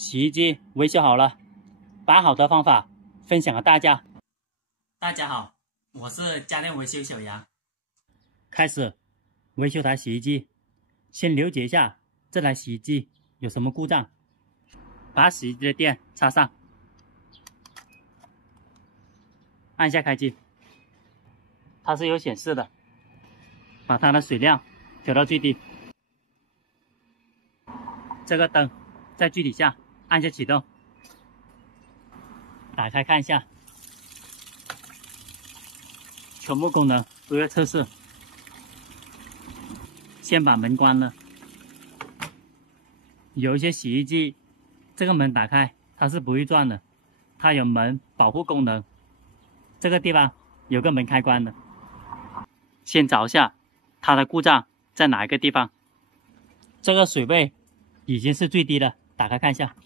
洗衣机维修好了，把好的方法分享给大家。大家好，我是家电维修小杨。开始维修台洗衣机，先了解一下这台洗衣机有什么故障。把洗衣机的电插上，按下开机，它是有显示的。把它的水量调到最低。这个灯在最底下，按下启动，打开看一下，全部功能都要测试。先把门关了。有一些洗衣机，这个门打开它是不会转的，它有门保护功能。这个地方有个门开关的。先找一下它的故障在哪一个地方。这个水位已经是最低的，打开看一下，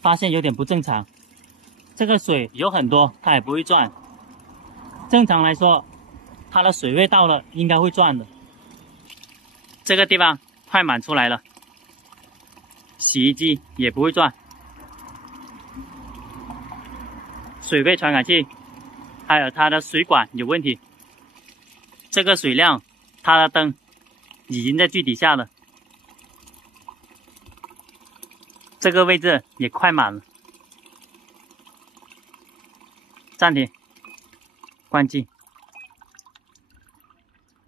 发现有点不正常。这个水有很多，它也不会转。正常来说，它的水位到了应该会转的。这个地方快满出来了，洗衣机也不会转。水位传感器还有它的水管有问题。这个水量，它的灯已经在最底下了。这个位置也快满了。暂停，关机。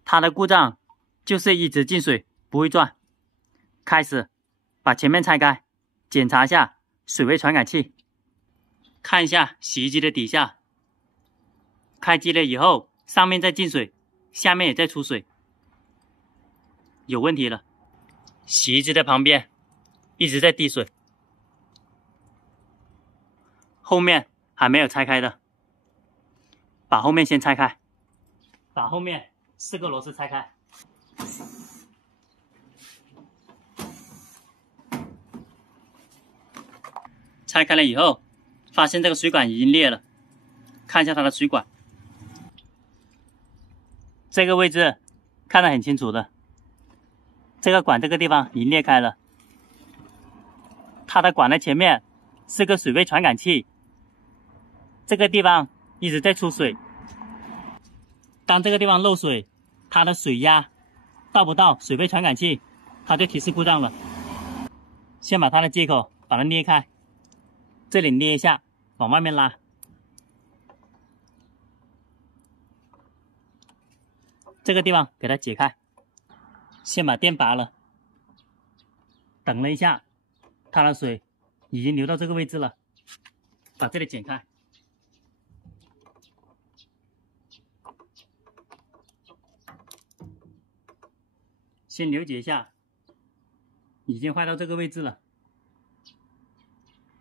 它的故障就是一直进水不会转。开始把前面拆开，检查一下水位传感器，看一下洗衣机的底下。开机了以后，上面在进水，下面也在出水，有问题了。洗衣机的旁边一直在滴水，后面还没有拆开的，把后面先拆开，把后面4个螺丝拆开。拆开了以后，发现这个水管已经裂了，看一下它的水管。这个位置看得很清楚的，这个管这个地方已经裂开了。它的管的前面是个水位传感器，这个地方一直在出水。当这个地方漏水，它的水压到不到水位传感器，它就提示故障了。先把它的接口把它捏开，这里捏一下，往外面拉。这个地方给它解开，先把电拔了。等了一下，它的水已经流到这个位置了，把这里剪开。先了解一下，已经坏到这个位置了，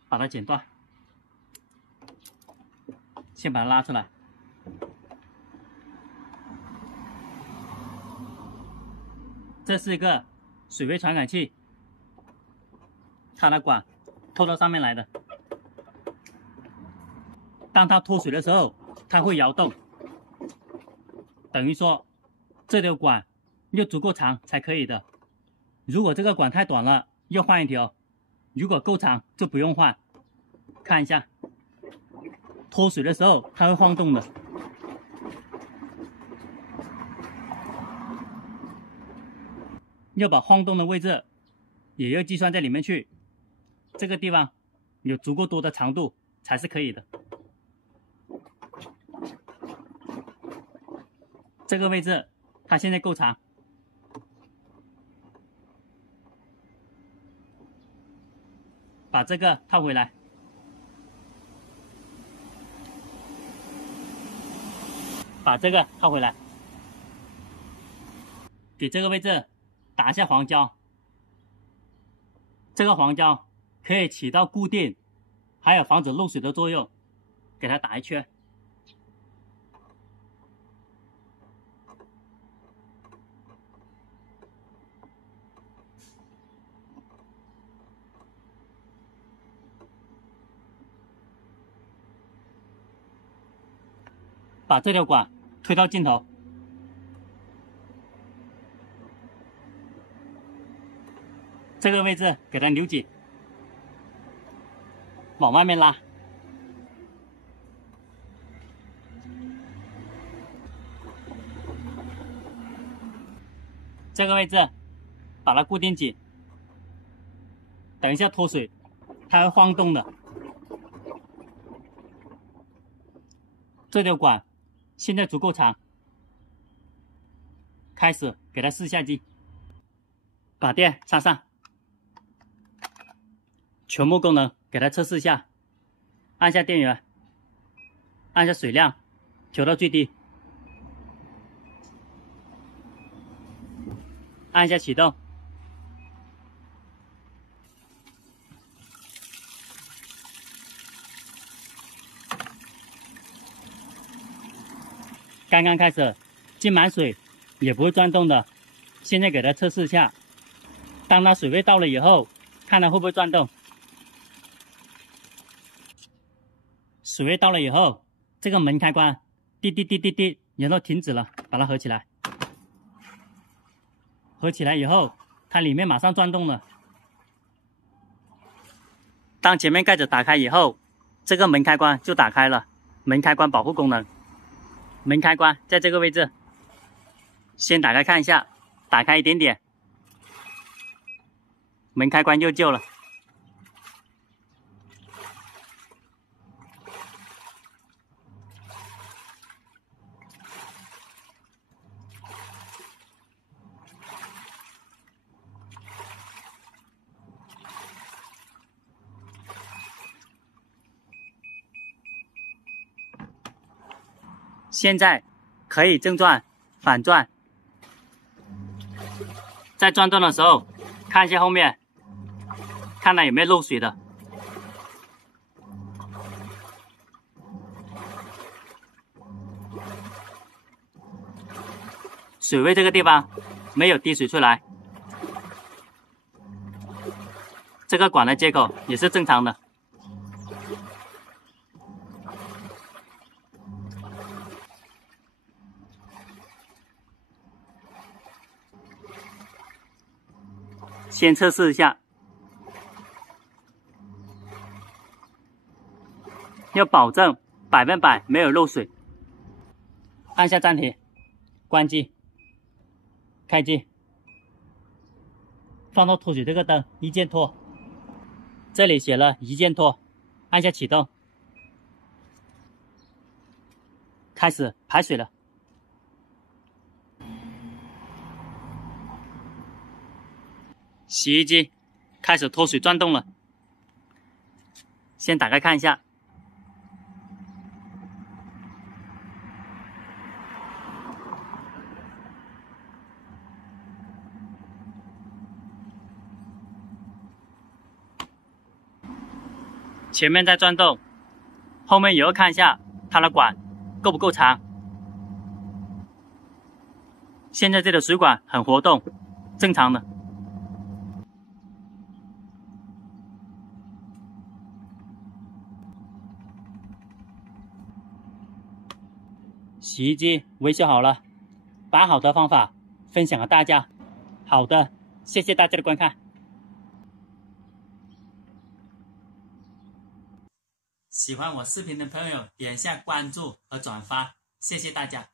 把它剪断。先把它拉出来。这是一个水位传感器，它的管透到上面来的。当它脱水的时候，它会摇动，等于说这条管要足够长才可以的。如果这个管太短了，要换一条；如果够长，就不用换。看一下，脱水的时候它会晃动的。要把晃动的位置也要计算在里面去，这个地方有足够多的长度才是可以的。这个位置它现在够长，把这个套回来，把这个套回来，给这个位置打一下黄胶。这个黄胶可以起到固定还有防止漏水的作用，给它打一圈。把这条管推到尽头，这个位置给它扭紧，往外面拉。这个位置把它固定紧，等一下脱水，它会晃动的。这条管现在足够长，开始给它试下机，把电插上，全部功能给它测试一下，按下电源，按下水量，调到最低，按下启动，刚刚开始浸满水也不会转动的，现在给它测试一下，当它水位到了以后，看它会不会转动。水位到了以后，这个门开关滴滴滴滴滴，然后停止了，把它合起来。合起来以后，它里面马上转动了。当前面盖子打开以后，这个门开关就打开了，门开关保护功能。门开关在这个位置，先打开看一下，打开一点点，门开关又旧了。现在可以正转、反转，在转动的时候看一下后面，看它有没有漏水的。水位这个地方没有滴水出来，这个管的接口也是正常的。先测试一下，要保证100%没有漏水。按下暂停，关机，开机，放到脱水这个灯一键脱，这里写了一键脱，按下启动，开始排水了。洗衣机开始脱水转动了，先打开看一下。前面在转动，后面也要看一下它的管够不够长。现在这个水管很活动，正常的。洗衣机维修好了，把好的方法分享给大家。好的，谢谢大家的观看。喜欢我视频的朋友，点一下关注和转发，谢谢大家。